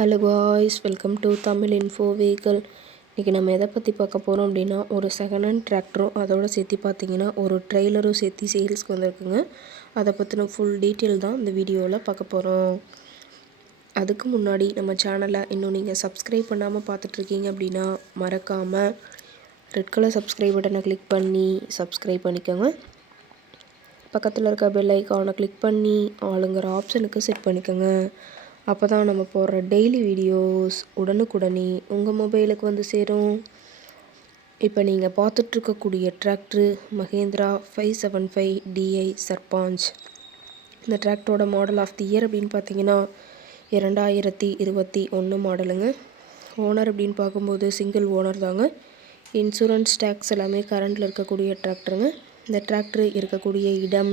Hello voice welcome to Tamil info vehicle இன்றைக்கி நம்ம எதை பற்றி பார்க்க போகிறோம் அப்படின்னா ஒரு செகண்ட் ஹேண்ட் டிராக்டரும் அதோட சேர்த்து பார்த்தீங்கன்னா ஒரு ட்ரெய்லரும் சேர்த்து சேல்ஸ்க்கு வந்திருக்குங்க. அதை பற்றின ஃபுல் டீட்டெயில் தான் இந்த வீடியோவில் பார்க்க போகிறோம் அதுக்கு முன்னாடி நம்ம சேனலை இன்னும் நீங்கள் சப்ஸ்கிரைப் பண்ணாமல் பார்த்துட்ருக்கீங்க அப்படின்னா மறக்காமல் ரெட் கலர் சப்ஸ்கிரைப் பட்டனை கிளிக் பண்ணி சப்ஸ்கிரைப் பண்ணிக்கோங்க. பக்கத்தில் இருக்க பெல் ஐக்கானை கிளிக் பண்ணி ஆளுங்கிற ஆப்ஷனுக்கு செட் பண்ணிக்கோங்க. அப்போ தான் நம்ம போடுற டெய்லி வீடியோஸ் உடனுக்குடனே உங்கள் மொபைலுக்கு வந்து சேரும். இப்போ நீங்கள் பார்த்துட்ருக்கக்கூடிய tractor Mahindra five seven five DI Sarpanch. இந்த டிராக்டரோட மாடல் ஆஃப் தி இயர் அப்படின்னு பார்த்தீங்கன்னா இரண்டாயிரத்தி இருபத்தி ஒன்று மாடலுங்க ஓனர் அப்படின்னு பார்க்கும்போது சிங்கிள் ஓனர் தாங்க. இன்சூரன்ஸ் டேக்ஸ் எல்லாமே கரண்டில் இருக்கக்கூடிய டிராக்டருங்க இந்த டிராக்டர் இருக்கக்கூடிய இடம்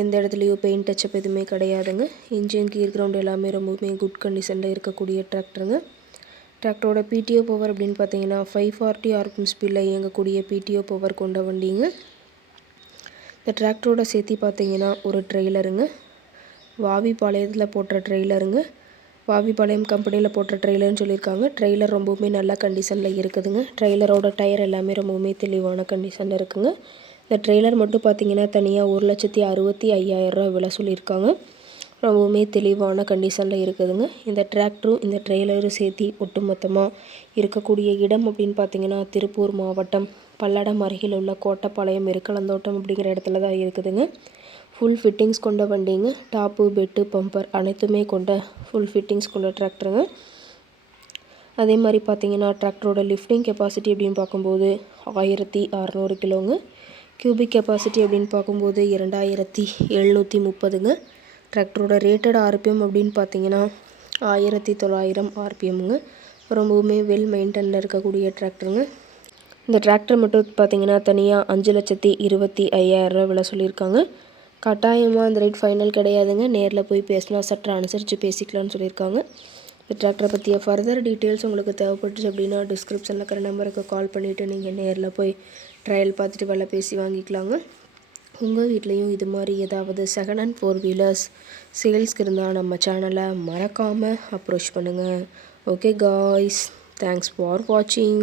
எந்த இடத்துலையும் பெயிண்ட் டச்சப் எதுவுமே கிடையாதுங்க. இன்ஜின் கீர் கிரவுண்ட் எல்லாமே ரொம்பவுமே குட் கண்டிஷனில் இருக்கக்கூடிய டிராக்டருங்க டிராக்டரோட பிடிஓ பவர் அப்படின்னு பார்த்தீங்கன்னா ஃபைவ் ஃபார்ட்டி ஆர்பிஎம் ஸ்பீடில் இயங்கக்கூடிய பிடிஓ பவர் கொண்ட வண்டிங்க. இந்த டிராக்டரோட சேர்த்து பார்த்தீங்கன்னா ஒரு ட்ரெய்லருங்க வாவிப்பாளையத்தில் போட்ட ட்ரெய்லருங்க வாவிப்பாளையம் கம்பெனியில் போட்ட ட்ரெய்லர்னு சொல்லியிருக்காங்க. ட்ரெய்லர் ரொம்பவுமே நல்ல கண்டிஷனில் இருக்குதுங்க. ட்ரெய்லரோட டயர் எல்லாமே ரொம்பவுமே தெளிவான கண்டிஷனில் இருக்குங்க. இந்த ட்ரெய்லர் மட்டும் பார்த்தீங்கன்னா தனியாக ஒரு லட்சத்தி அறுபத்தி ஐயாயிரரூவா விலை சொல்லியிருக்காங்க. ரொம்பவுமே தெளிவான கண்டிஷனில் இருக்குதுங்க. இந்த டிராக்டரும் இந்த ட்ரெய்லரும் சேர்த்தி ஒட்டுமொத்தமாக இருக்கக்கூடிய இடம் அப்படின்னு பார்த்தீங்கன்னா திருப்பூர் மாவட்டம் பல்லடம் அருகில் உள்ள கோட்டப்பாளையம் இருக்கலந்தோட்டம் அப்படிங்கிற இடத்துல தான் இருக்குதுங்க. ஃபுல் ஃபிட்டிங்ஸ் கொண்ட வண்டிங்க. டாப்பு பெட்டு பம்பர் அனைத்துமே கொண்ட ஃபுல் ஃபிட்டிங்ஸ் கொண்ட டிராக்டருங்க அதே மாதிரி பார்த்தீங்கன்னா டிராக்டரோட லிஃப்டிங் கெப்பாசிட்டி அப்படின்னு பார்க்கும்போது ஆயிரத்தி அறநூறு கிலோங்க. கியூபிக் கெப்பாசிட்டி அப்படின்னு பார்க்கும்போது இரண்டாயிரத்தி எழுநூற்றி முப்பதுங்க. டிராக்டரோட ரேட்டட் ஆர்பிஎம் அப்படின்னு பார்த்தீங்கன்னா ஆயிரத்தி தொள்ளாயிரம் ஆர்பிஎம்ங்க ரொம்பவுமே வெல் மெயின்டனில் இருக்கக்கூடிய டிராக்டருங்க இந்த டிராக்டர் மட்டும் பார்த்தீங்கன்னா தனியாக அஞ்சு லட்சத்தி இருபத்தி ஐயாயிரரூவா விலை சொல்லியிருக்காங்க. கட்டாயமாக அந்த ரேட் ஃபைனல் கிடையாதுங்க. நேரில் போய் பேசினா சற்று அனுசரித்து பேசிக்கலாம்னு சொல்லியிருக்காங்க. இந்த டிராக்டரை பற்றிய ஃபர்தர் டீட்டெயில்ஸ் உங்களுக்கு தேவைப்பட்டுச்சு அப்படின்னா டிஸ்கிரிப்ஷனில் இருக்கிற நம்பருக்கு கால் பண்ணிவிட்டு நீங்கள் நேரில் போய் ட்ரையல் பார்த்துட்டு வேலை பேசி வாங்கிக்கலாங்க. உங்கள் வீட்லேயும் இது மாதிரி ஏதாவது செகண்ட் ஹேண்ட் ஃபோர் வீலர்ஸ் சேல்ஸ்க்கு இருந்தால் நம்ம சேனலை மறக்காமல் அப்ரோச் பண்ணுங்கள் ஓகே காய்ஸ் தேங்க்ஸ் ஃபார் வாட்சிங்